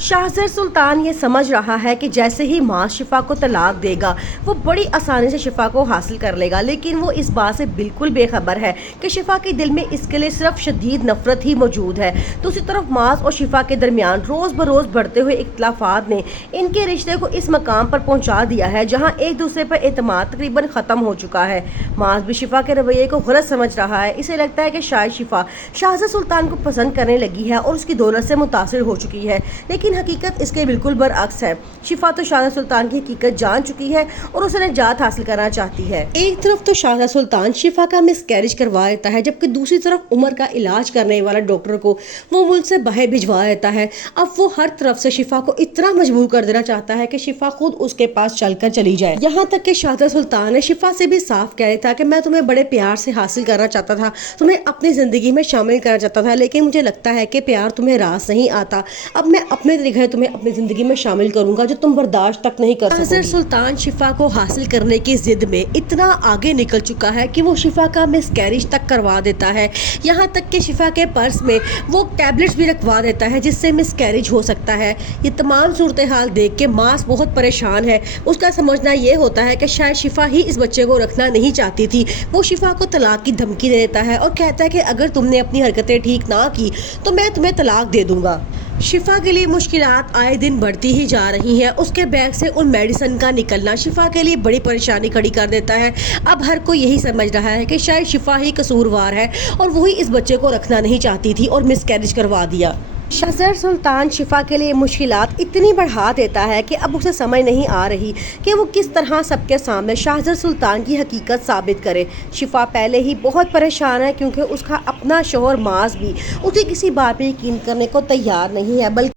शाहज़र सुल्तान ये समझ रहा है कि जैसे ही मास शिफा को तलाक देगा वो बड़ी आसानी से शिफा को हासिल कर लेगा, लेकिन वो इस बात से बिल्कुल बेखबर है कि शिफा के दिल में इसके लिए सिर्फ शदीद नफरत ही मौजूद है। दूसरी तरफ मास और शिफा के दरमियान रोज़ बरोज़ बढ़ते हुए इख्तिलाफात ने इनके रिश्ते को इस मकाम पर पहुँचा दिया है जहाँ एक दूसरे पर एतमाद तकरीबन ख़त्म हो चुका है। मास भी शिफा के रवैये को गलत समझ रहा है। इसे लगता है कि शायद शिफा शाहज़र सुल्तान को पसंद करने लगी है और उसकी दौलत से मुतासिर हो चुकी है, लेकिन हकीकत इसके बिल्कुल बरअक्स है। शिफा तो शाहज़र सुल्तान की हकीकत जान चुकी है और उसे निजात हासिल करना चाहती है। एक तरफ तो शाहज़र सुल्तान शिफा का मिसकैरेज करवा देता है, जबकि दूसरी तरफ उमर का इलाज करने वाला डॉक्टर को वो मुल्क से बाहर भिजवा देता है। अब वो हर तरफ से शिफा को इतना मजबूर कर देना चाहता है कि शिफा खुद उसके पास चलकर चली जाए। यहाँ तक कि शाहज़र सुल्तान ने शिफा से भी साफ कह दिया था कि मैं तुम्हें बड़े प्यार से हासिल करना चाहता था, तुम्हें अपनी जिंदगी में शामिल करना चाहता था, लेकिन मुझे लगता है कि प्यार तुम्हें रास नहीं आता। अब मैं अपने तरीके तुम्हें अपनी जिंदगी में शामिल करूंगा जो तुम बर्दाश्त तक नहीं कर सकते। शाहज़र सुल्तान शिफा को हासिल करने की जिद में इतना आगे निकल चुका है कि वो शिफा का मिसकैरेज तक करवा देता है। यहाँ तक कि शिफा के पर्स में वो टैबलेट्स भी रखवा देता है जिससे मिसकैरेज हो सकता है। ये तमाम सूरत हाल देख के मास बहुत परेशान है। उसका समझना ये होता है कि शायद शिफा ही इस बच्चे को रखना नहीं चाहती थी। वो शिफा को तलाक की धमकी दे देता है और कहता है कि अगर तुमने अपनी हरकतें ठीक ना की तो मैं तुम्हें तलाक दे दूंगा। शिफा के लिए मुश्किलात आए दिन बढ़ती ही जा रही हैं। उसके बैग से उन मेडिसिन का निकलना शिफा के लिए बड़ी परेशानी खड़ी कर देता है। अब हर कोई यही समझ रहा है कि शायद शिफा ही कसूरवार है और वही इस बच्चे को रखना नहीं चाहती थी और मिसकैरेज करवा दिया। शाहज़र सुल्तान शिफा के लिए मुश्किलात इतनी बढ़ा देता है कि अब उसे समझ नहीं आ रही कि वो किस तरह सबके सामने शाहज़र सुल्तान की हकीकत साबित करे। शिफा पहले ही बहुत परेशान है क्योंकि उसका अपना शौहर मास भी उसकी किसी बात पर यकीन करने को तैयार नहीं है, बल्कि